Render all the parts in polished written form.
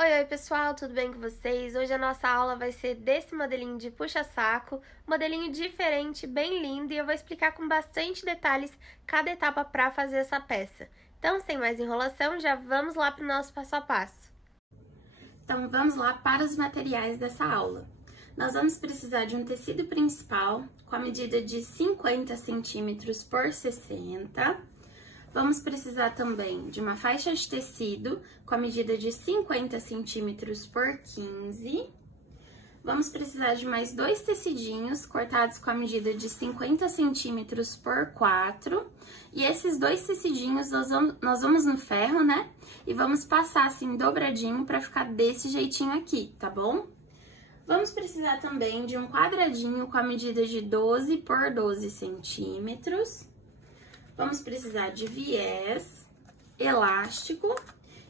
Oi pessoal, tudo bem com vocês? Hoje a nossa aula vai ser desse modelinho de puxa-saco, modelinho diferente, bem lindo, e eu vou explicar com bastante detalhes cada etapa para fazer essa peça. Então, sem mais enrolação, já vamos lá para o nosso passo a passo. Então, vamos lá para os materiais dessa aula. Nós vamos precisar de um tecido principal com a medida de 50 centímetros por 60. Vamos precisar também de uma faixa de tecido com a medida de 50 centímetros por 15. Vamos precisar de mais 2 tecidinhos cortados com a medida de 50 centímetros por 4. E esses 2 tecidinhos nós vamos no ferro, né? E vamos passar assim dobradinho para ficar desse jeitinho aqui, tá bom? Vamos precisar também de um quadradinho com a medida de 12 por 12 centímetros. Vamos precisar de viés, elástico,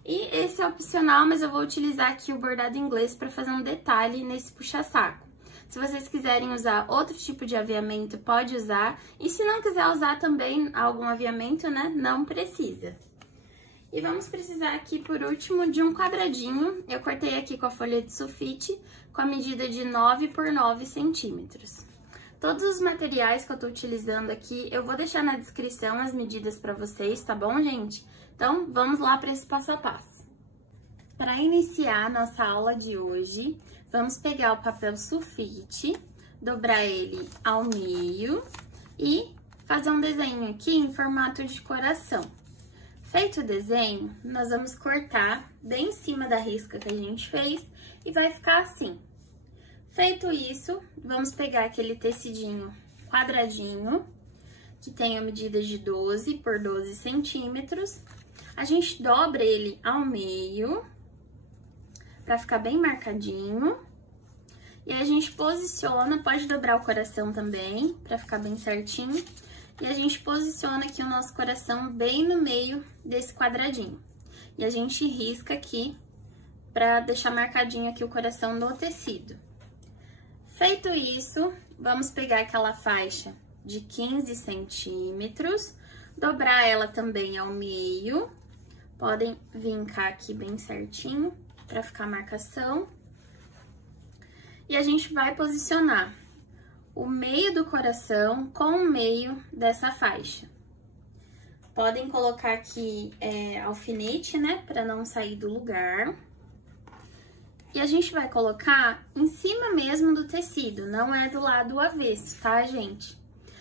e esse é opcional, mas eu vou utilizar aqui o bordado inglês para fazer um detalhe nesse puxa-saco. Se vocês quiserem usar outro tipo de aviamento, pode usar, e se não quiser usar também algum aviamento, né, não precisa. E vamos precisar aqui, por último, de um quadradinho. Eu cortei aqui com a folha de sulfite, com a medida de 9 por 9 centímetros. Todos os materiais que eu tô utilizando aqui, eu vou deixar na descrição as medidas pra vocês, tá bom, gente? Então, vamos lá para esse passo a passo. Para iniciar a nossa aula de hoje, vamos pegar o papel sulfite, dobrar ele ao meio e fazer um desenho aqui em formato de coração. Feito o desenho, nós vamos cortar bem em cima da risca que a gente fez e vai ficar assim. Feito isso, vamos pegar aquele tecidinho quadradinho, que tem a medida de 12 por 12 centímetros. A gente dobra ele ao meio, pra ficar bem marcadinho. E aí a gente posiciona, pode dobrar o coração também, pra ficar bem certinho. E a gente posiciona aqui o nosso coração bem no meio desse quadradinho. E a gente risca aqui, pra deixar marcadinho aqui o coração no tecido. Feito isso, vamos pegar aquela faixa de 15 centímetros, dobrar ela também ao meio, podem vincar aqui bem certinho para ficar a marcação. E a gente vai posicionar o meio do coração com o meio dessa faixa. Podem colocar aqui alfinete, né, para não sair do lugar. E a gente vai colocar em cima mesmo do tecido, não é do lado avesso, tá, gente?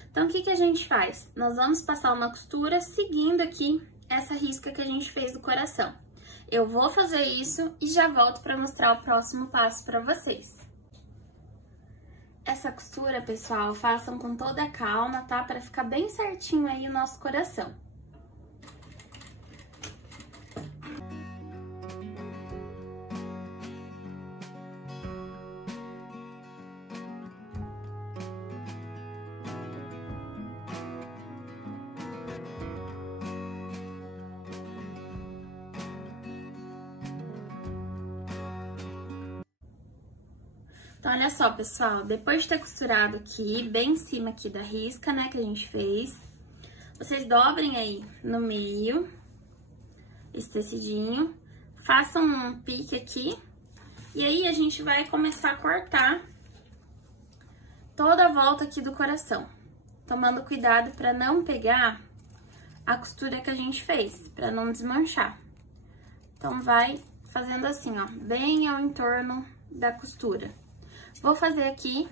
Então, o que que a gente faz? Nós vamos passar uma costura seguindo aqui essa risca que a gente fez do coração. Eu vou fazer isso e já volto para mostrar o próximo passo para vocês. Essa costura, pessoal, façam com toda a calma, tá? Para ficar bem certinho aí o nosso coração. Então, olha só, pessoal, depois de ter costurado aqui, bem em cima aqui da risca, né, que a gente fez, vocês dobrem aí no meio esse tecidinho, façam um pique aqui, e aí a gente vai começar a cortar toda a volta aqui do coração, tomando cuidado para não pegar a costura que a gente fez, para não desmanchar. Então, vai fazendo assim, ó, bem ao entorno da costura. Vou fazer aqui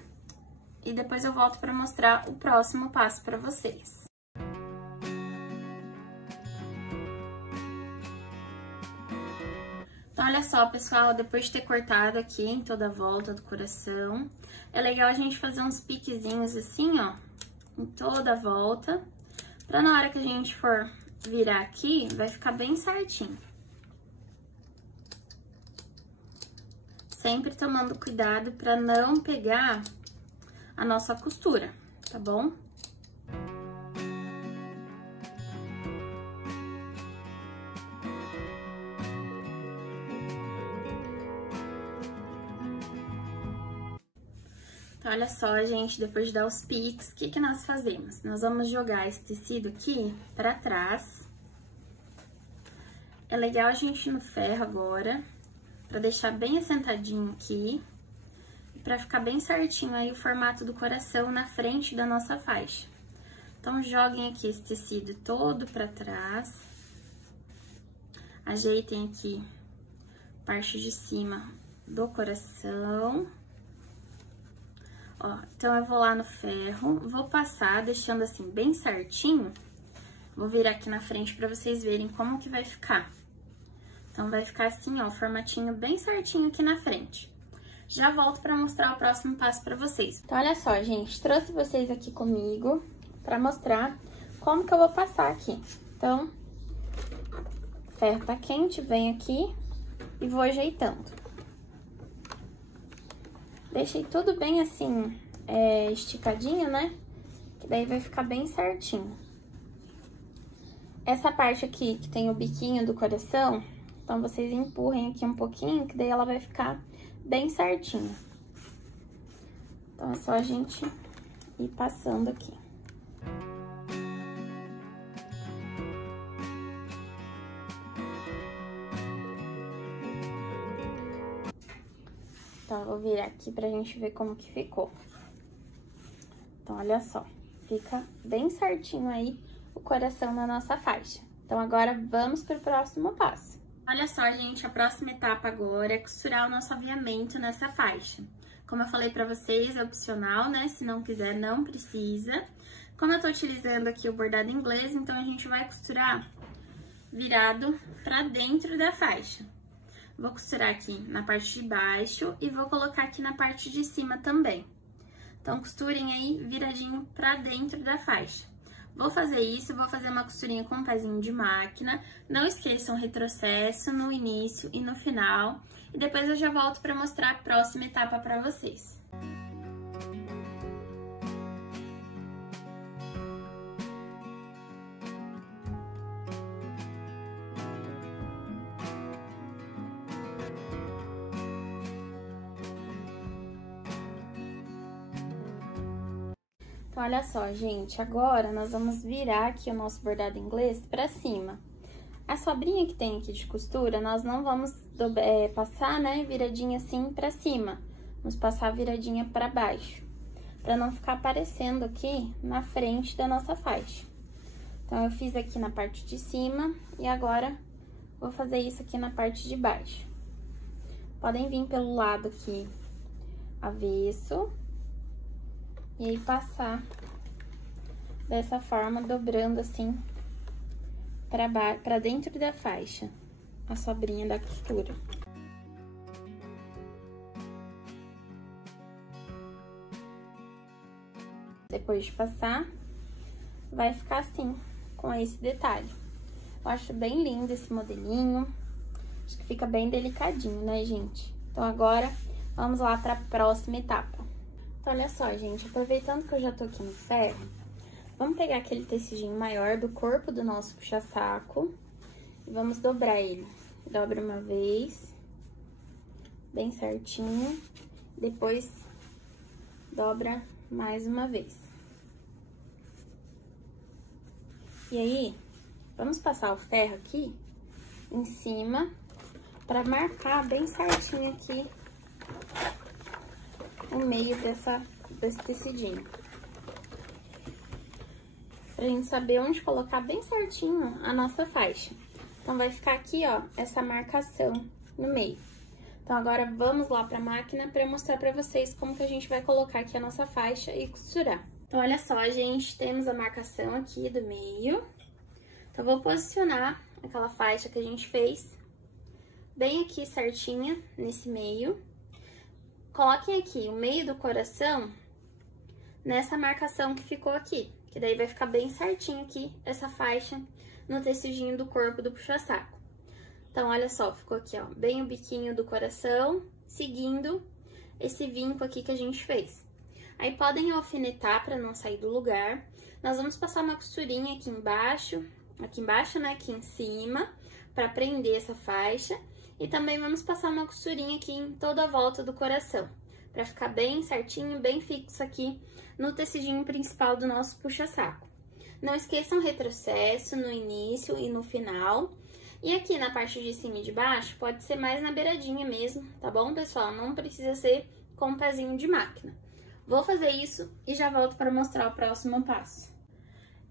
e depois eu volto para mostrar o próximo passo para vocês. Então, olha só, pessoal, depois de ter cortado aqui em toda a volta do coração, é legal a gente fazer uns piquezinhos assim, ó, em toda a volta, pra na hora que a gente for virar aqui, vai ficar bem certinho. Sempre tomando cuidado para não pegar a nossa costura, tá bom? Então, olha só, gente, depois de dar os piques, o que que nós fazemos? Nós vamos jogar esse tecido aqui pra trás. É legal a gente ir no ferro agora, pra deixar bem assentadinho aqui. E pra ficar bem certinho aí o formato do coração na frente da nossa faixa. Então, joguem aqui esse tecido todo pra trás. Ajeitem aqui a parte de cima do coração. Ó, então, eu vou lá no ferro, vou passar, deixando assim bem certinho. Vou virar aqui na frente pra vocês verem como que vai ficar. Então, vai ficar assim, ó, o formatinho bem certinho aqui na frente. Já volto pra mostrar o próximo passo pra vocês. Então, olha só, gente, trouxe vocês aqui comigo pra mostrar como que eu vou passar aqui. Então, o ferro tá quente, venho aqui e vou ajeitando. Deixei tudo bem assim, esticadinho, né? Que daí vai ficar bem certinho. Essa parte aqui, que tem o biquinho do coração, então vocês empurrem aqui um pouquinho, que daí ela vai ficar bem certinha. Então, é só a gente ir passando aqui. Então, eu vou virar aqui pra gente ver como que ficou. Então, olha só, fica bem certinho aí o coração na nossa faixa. Então, agora, vamos pro próximo passo. Olha só, gente, a próxima etapa agora é costurar o nosso aviamento nessa faixa. Como eu falei pra vocês, é opcional, né? Se não quiser, não precisa. Como eu tô utilizando aqui o bordado inglês, então a gente vai costurar virado pra dentro da faixa. Vou costurar aqui na parte de baixo e vou colocar aqui na parte de cima também. Então, costurem aí viradinho pra dentro da faixa. Vou fazer isso, vou fazer uma costurinha com um pezinho de máquina. Não esqueçam o retrocesso no início e no final. E depois eu já volto pra mostrar a próxima etapa pra vocês. Então, olha só, gente, agora nós vamos virar aqui o nosso bordado inglês pra cima. A sobrinha que tem aqui de costura, nós não vamos passar, né, viradinha assim pra cima. Vamos passar viradinha pra baixo, pra não ficar aparecendo aqui na frente da nossa faixa. Então, eu fiz aqui na parte de cima e agora vou fazer isso aqui na parte de baixo. Podem vir pelo lado aqui avesso. E aí, passar dessa forma, dobrando assim pra dentro da faixa, a sobrinha da costura. Depois de passar, vai ficar assim, com esse detalhe. Eu acho bem lindo esse modelinho, acho que fica bem delicadinho, né, gente? Então, agora, vamos lá pra próxima etapa. Então, olha só, gente, aproveitando que eu já tô aqui no ferro, vamos pegar aquele tecidinho maior do corpo do nosso puxa-saco e vamos dobrar ele. Dobra uma vez, bem certinho, depois dobra mais uma vez. E aí, vamos passar o ferro aqui em cima pra marcar bem certinho aqui o meio desse tecidinho. Pra gente saber onde colocar bem certinho a nossa faixa. Então, vai ficar aqui, ó, essa marcação no meio. Então, agora vamos lá pra máquina pra mostrar pra vocês como que a gente vai colocar aqui a nossa faixa e costurar. Então, olha só, gente, temos a marcação aqui do meio. Então, eu vou posicionar aquela faixa que a gente fez bem aqui certinha, nesse meio. Coloquem aqui o meio do coração nessa marcação que ficou aqui, que daí vai ficar bem certinho aqui essa faixa no tecidinho do corpo do puxa-saco. Então, olha só, ficou aqui, ó, bem o biquinho do coração, seguindo esse vinco aqui que a gente fez. Aí, podem alfinetar para não sair do lugar. Nós vamos passar uma costurinha aqui embaixo, né, aqui em cima, para prender essa faixa. E também vamos passar uma costurinha aqui em toda a volta do coração, pra ficar bem certinho, bem fixo aqui no tecidinho principal do nosso puxa-saco. Não esqueçam o retrocesso no início e no final. E aqui na parte de cima e de baixo, pode ser mais na beiradinha mesmo, tá bom, pessoal? Não precisa ser com um pezinho de máquina. Vou fazer isso e já volto para mostrar o próximo passo.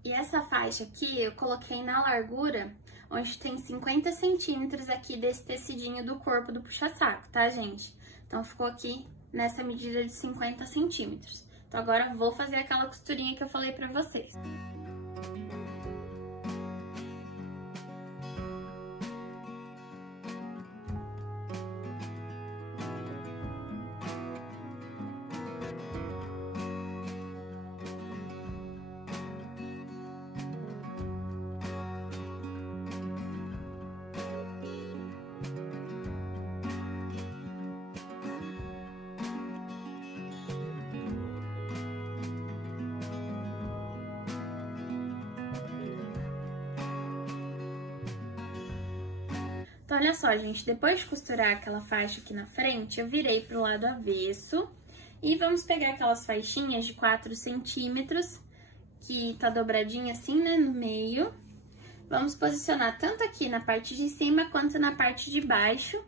E essa faixa aqui eu coloquei na largura, onde tem 50 centímetros aqui desse tecidinho do corpo do puxa-saco, tá, gente? Então, ficou aqui nessa medida de 50 centímetros. Então, agora vou fazer aquela costurinha que eu falei pra vocês. Então, olha só, gente, depois de costurar aquela faixa aqui na frente, eu virei pro lado avesso e vamos pegar aquelas faixinhas de 4 centímetros, que tá dobradinha assim, né, no meio. Vamos posicionar tanto aqui na parte de cima quanto na parte de baixo.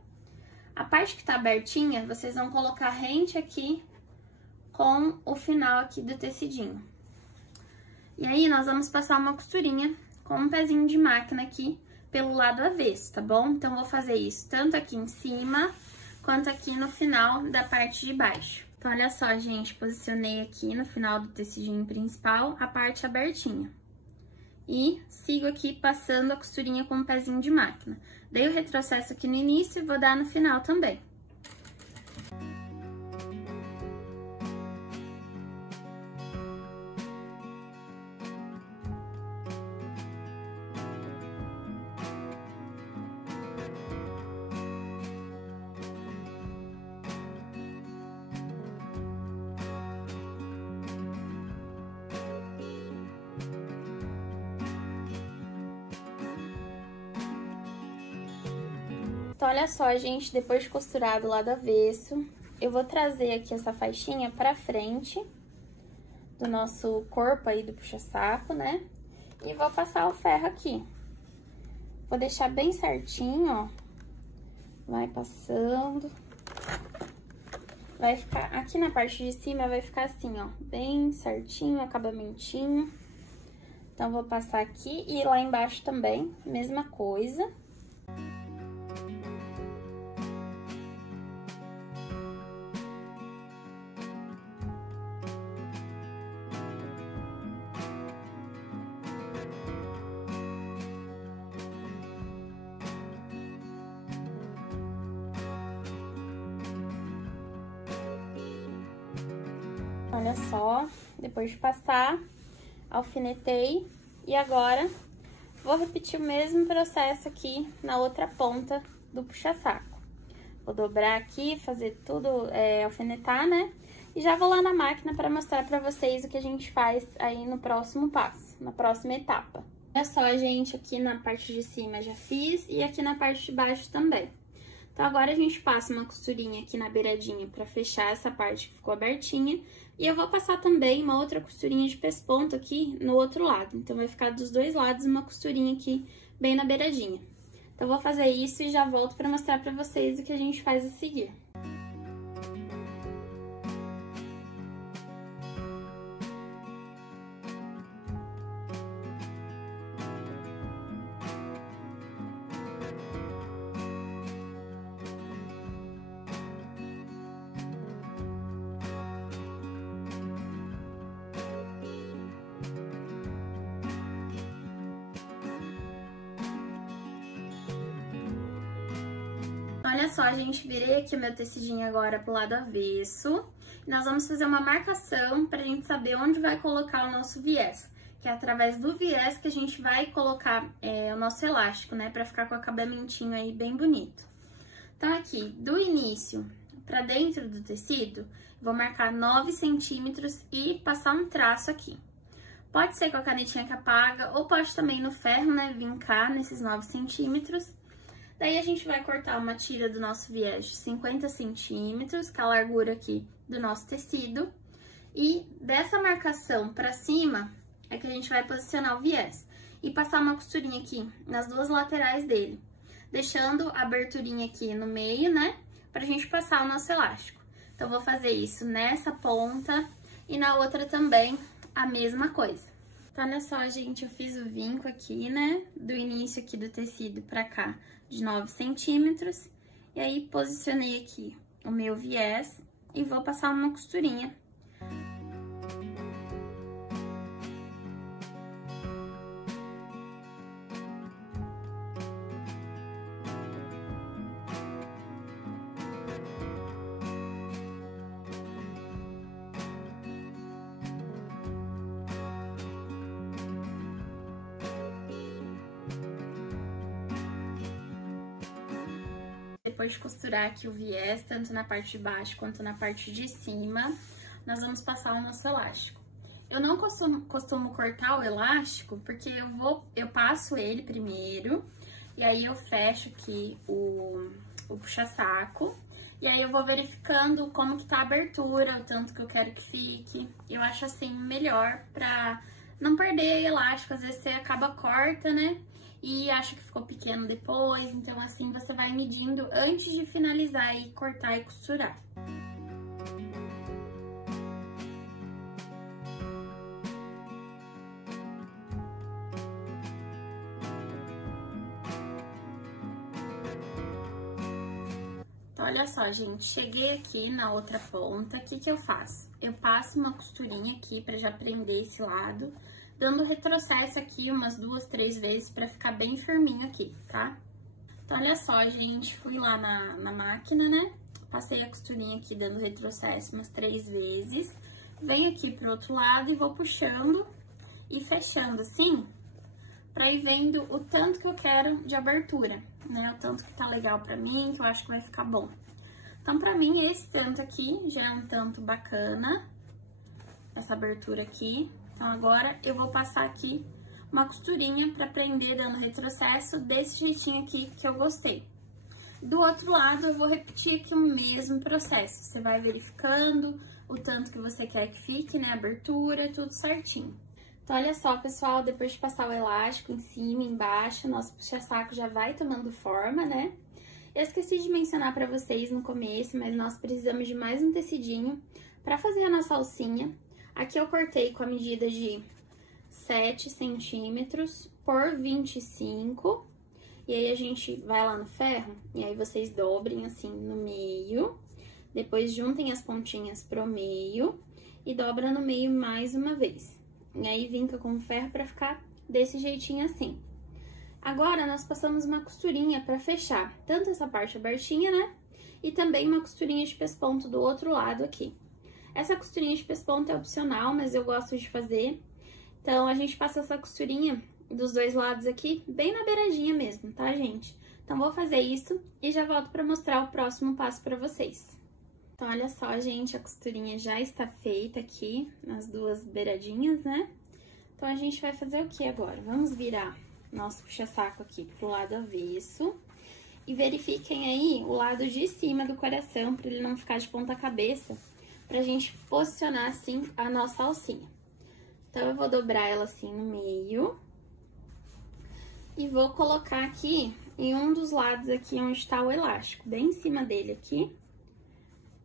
A parte que tá abertinha, vocês vão colocar rente aqui com o final aqui do tecidinho. E aí, nós vamos passar uma costurinha com um pezinho de máquina aqui, pelo lado avesso, tá bom? Então, vou fazer isso tanto aqui em cima, quanto aqui no final da parte de baixo. Então, olha só, gente, posicionei aqui no final do tecidinho principal a parte abertinha. E sigo aqui passando a costurinha com um pezinho de máquina. Dei o retrocesso aqui no início e vou dar no final também. Então, olha só, gente, depois de costurar do lado avesso, eu vou trazer aqui essa faixinha pra frente do nosso corpo aí do puxa-saco, né? E vou passar o ferro aqui. Vou deixar bem certinho, ó. Vai passando. Vai ficar, aqui na parte de cima vai ficar assim, ó, bem certinho, acabamentinho. Então, vou passar aqui e lá embaixo também, mesma coisa. Olha só, depois de passar, alfinetei e agora vou repetir o mesmo processo aqui na outra ponta do puxa-saco. Vou dobrar aqui, fazer tudo, alfinetar, né? E já vou lá na máquina para mostrar para vocês o que a gente faz aí no próximo passo, na próxima etapa. Olha só, gente, aqui na parte de cima já fiz e aqui na parte de baixo também. Então, agora a gente passa uma costurinha aqui na beiradinha pra fechar essa parte que ficou abertinha. E eu vou passar também uma outra costurinha de pesponto aqui no outro lado. Então, vai ficar dos dois lados uma costurinha aqui bem na beiradinha. Então, eu vou fazer isso e já volto pra mostrar pra vocês o que a gente faz a seguir. Olha só, gente, virei aqui o meu tecidinho agora pro lado avesso. E nós vamos fazer uma marcação pra gente saber onde vai colocar o nosso viés. Que é através do viés que a gente vai colocar o nosso elástico, né? Pra ficar com o acabamentinho aí bem bonito. Então, aqui, do início pra dentro do tecido, vou marcar 9 centímetros e passar um traço aqui. Pode ser com a canetinha que apaga, ou pode também no ferro, né? Vincar nesses 9 centímetros. Daí, a gente vai cortar uma tira do nosso viés de 50 centímetros, que é a largura aqui do nosso tecido. E dessa marcação pra cima, é que a gente vai posicionar o viés. E passar uma costurinha aqui nas duas laterais dele, deixando a aberturinha aqui no meio, né? Pra gente passar o nosso elástico. Então, vou fazer isso nessa ponta e na outra também a mesma coisa. Então, olha só, gente, eu fiz o vinco aqui, né? Do início aqui do tecido pra cá, de 9 centímetros. E aí, posicionei aqui o meu viés e vou passar uma costurinha. Depois de costurar aqui o viés, tanto na parte de baixo quanto na parte de cima, nós vamos passar o nosso elástico. Eu não costumo cortar o elástico, porque eu passo ele primeiro, e aí eu fecho aqui o puxa-saco, e aí eu vou verificando como que tá a abertura, o tanto que eu quero que fique. Eu acho assim melhor pra não perder elástico, às vezes você corta, né? E acha que ficou pequeno depois, então assim você vai medindo antes de finalizar e cortar e costurar. Então, olha só, gente, cheguei aqui na outra ponta, o que que eu faço? Eu passo uma costurinha aqui pra já prender esse lado, dando retrocesso aqui umas 2, 3 vezes pra ficar bem firminho aqui, tá? Então, olha só, gente, fui lá na máquina, né? Passei a costurinha aqui, dando retrocesso umas 3 vezes. Venho aqui pro outro lado e vou puxando e fechando assim, pra ir vendo o tanto que eu quero de abertura, né? O tanto que tá legal pra mim, que eu acho que vai ficar bom. Então, pra mim, esse tanto aqui já é um tanto bacana, essa abertura aqui. Então, agora eu vou passar aqui uma costurinha pra prender, dando retrocesso, desse jeitinho aqui que eu gostei. Do outro lado, eu vou repetir aqui o mesmo processo. Você vai verificando o tanto que você quer que fique, né? Abertura, tudo certinho. Então, olha só, pessoal, depois de passar o elástico em cima e embaixo, nosso puxa-saco já vai tomando forma, né? Eu esqueci de mencionar pra vocês no começo, mas nós precisamos de mais um tecidinho pra fazer a nossa alcinha. Aqui eu cortei com a medida de 7 centímetros por 25. E aí, a gente vai lá no ferro, e aí vocês dobrem assim no meio. Depois, juntem as pontinhas pro meio e dobra no meio mais uma vez. E aí, vinca com o ferro pra ficar desse jeitinho assim. Agora, nós passamos uma costurinha pra fechar tanto essa parte abertinha, né? E também uma costurinha de pesponto do outro lado aqui. Essa costurinha de pesponto é opcional, mas eu gosto de fazer. Então, a gente passa essa costurinha dos dois lados aqui, bem na beiradinha mesmo, tá, gente? Então, vou fazer isso e já volto pra mostrar o próximo passo pra vocês. Então, olha só, gente, a costurinha já está feita aqui, nas duas beiradinhas, né? Então, a gente vai fazer o que agora? Vamos virar nosso puxa-saco aqui pro lado avesso. E verifiquem aí o lado de cima do coração, pra ele não ficar de ponta cabeça, pra gente posicionar assim a nossa alcinha. Então, eu vou dobrar ela assim no meio. E vou colocar aqui em um dos lados aqui onde tá o elástico, bem em cima dele aqui.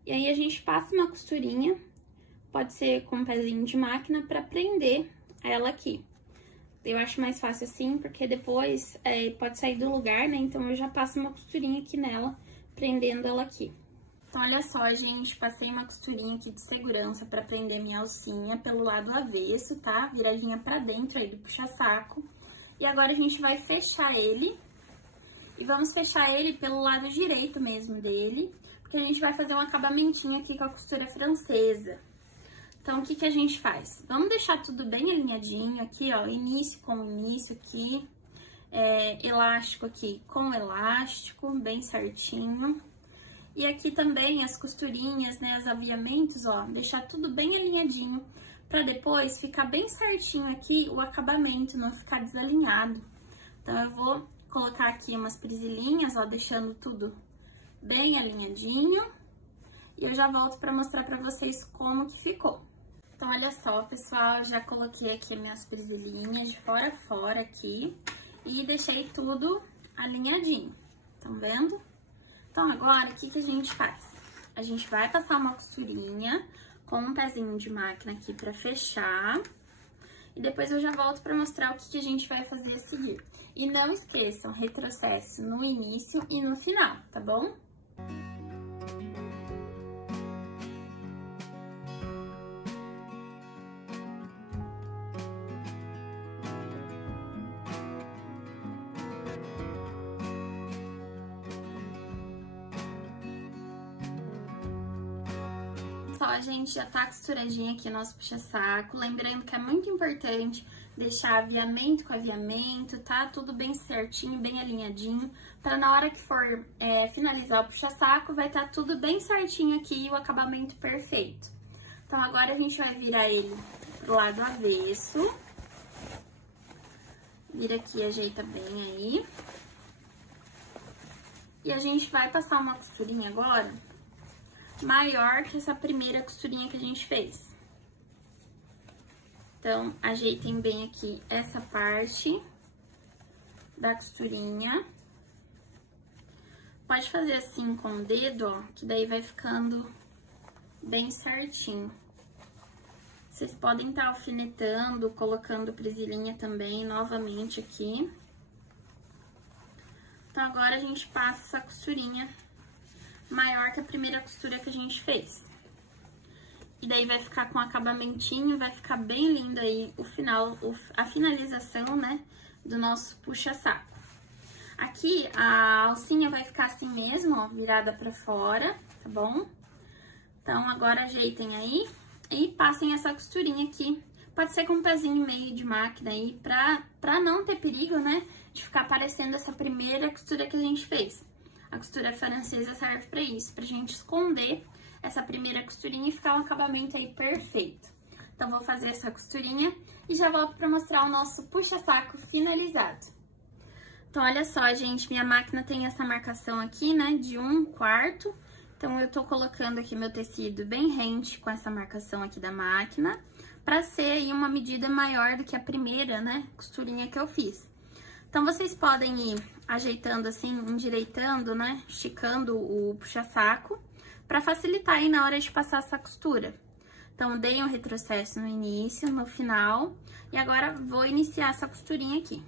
E aí, a gente passa uma costurinha, pode ser com um pezinho de máquina, pra prender ela aqui. Eu acho mais fácil assim, porque depois pode sair do lugar, né? Então, eu já passo uma costurinha aqui nela, prendendo ela aqui. Então, olha só, gente, passei uma costurinha aqui de segurança pra prender minha alcinha pelo lado avesso, tá? Viradinha pra dentro aí do puxa-saco. E agora, a gente vai fechar ele. E vamos fechar ele pelo lado direito mesmo dele, porque a gente vai fazer um acabamentinho aqui com a costura francesa. Então, o que que a gente faz? Vamos deixar tudo bem alinhadinho aqui, ó, início com início aqui, elástico aqui com elástico, bem certinho. E aqui também as costurinhas, né, os aviamentos, ó, deixar tudo bem alinhadinho, pra depois ficar bem certinho aqui o acabamento, não ficar desalinhado. Então, eu vou colocar aqui umas presilhinhas, ó, deixando tudo bem alinhadinho. E eu já volto pra mostrar pra vocês como que ficou. Então, olha só, pessoal, eu já coloquei aqui minhas presilhinhas de fora a fora aqui e deixei tudo alinhadinho. Estão vendo? Então, agora, o que que a gente faz? A gente vai passar uma costurinha com um pezinho de máquina aqui pra fechar. E depois eu já volto pra mostrar o que que a gente vai fazer a seguir. E não esqueçam, retrocesso no início e no final, tá bom? Só, a gente já tá costuradinho aqui o nosso puxa-saco. Lembrando que é muito importante deixar aviamento com aviamento, tá? Tudo bem certinho, bem alinhadinho, pra na hora que for finalizar o puxa-saco, vai estar tudo bem certinho aqui, o acabamento perfeito. Então, agora a gente vai virar ele pro lado avesso. Vira aqui, ajeita bem aí. E a gente vai passar uma costurinha agora maior que essa primeira costurinha que a gente fez. Então, ajeitem bem aqui essa parte da costurinha. Pode fazer assim com o dedo, ó, que daí vai ficando bem certinho. Vocês podem estar alfinetando, colocando presilhinha também, novamente aqui. Então, agora a gente passa essa costurinha maior que a primeira costura que a gente fez. E daí vai ficar com acabamentinho, vai ficar bem lindo aí o final, a finalização, né, do nosso puxa-saco. Aqui a alcinha vai ficar assim mesmo, ó, virada pra fora, tá bom? Então, agora ajeitem aí e passem essa costurinha aqui. Pode ser com um pezinho meio de máquina aí, pra não ter perigo, né, de ficar aparecendo essa primeira costura que a gente fez. A costura francesa serve pra isso, pra gente esconder essa primeira costurinha e ficar um acabamento aí perfeito. Então, vou fazer essa costurinha e já volto pra mostrar o nosso puxa-saco finalizado. Então, olha só, gente, minha máquina tem essa marcação aqui, né, de 1/4. Então, eu tô colocando aqui meu tecido bem rente com essa marcação aqui da máquina, pra ser aí uma medida maior do que a primeira, né, costurinha que eu fiz. Então, vocês podem ir ajeitando assim, endireitando, né, esticando o puxa-saco, pra facilitar aí na hora de passar essa costura. Então, dei um retrocesso no início, no final, e agora vou iniciar essa costurinha aqui.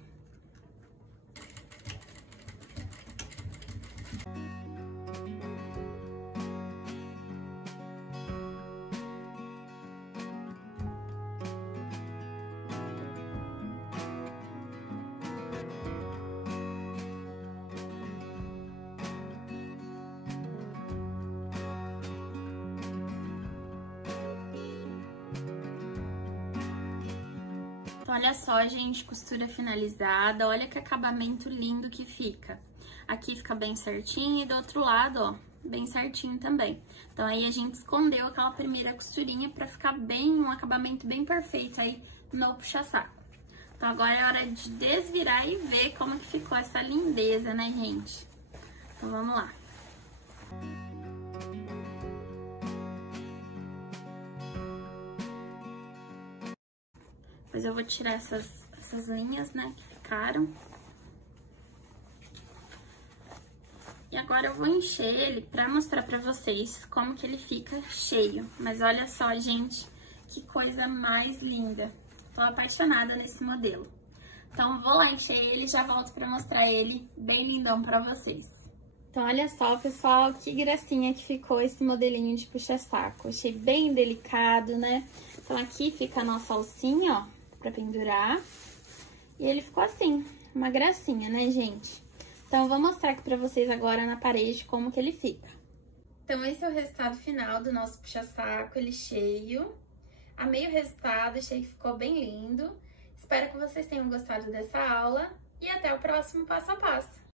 Então, olha só, gente, costura finalizada, olha que acabamento lindo que fica. Aqui fica bem certinho e do outro lado, ó, bem certinho também. Então, aí a gente escondeu aquela primeira costurinha pra ficar bem, um acabamento bem perfeito aí no puxa-saco. Então, agora é hora de desvirar e ver como que ficou essa lindeza, né, gente? Então, vamos lá. Depois eu vou tirar essas linhas, né, que ficaram. E agora eu vou encher ele pra mostrar pra vocês como que ele fica cheio. Mas olha só, gente, que coisa mais linda. Tô apaixonada nesse modelo. Então, vou lá encher ele e já volto pra mostrar ele bem lindão pra vocês. Então, olha só, pessoal, que gracinha que ficou esse modelinho de puxa-saco. Achei bem delicado, né? Então, aqui fica a nossa alcinha, ó, pra pendurar. E ele ficou assim, uma gracinha, né, gente? Então, eu vou mostrar aqui pra vocês agora na parede como que ele fica. Então, esse é o resultado final do nosso puxa-saco, ele cheio. Amei o resultado, achei que ficou bem lindo. Espero que vocês tenham gostado dessa aula e até o próximo passo a passo.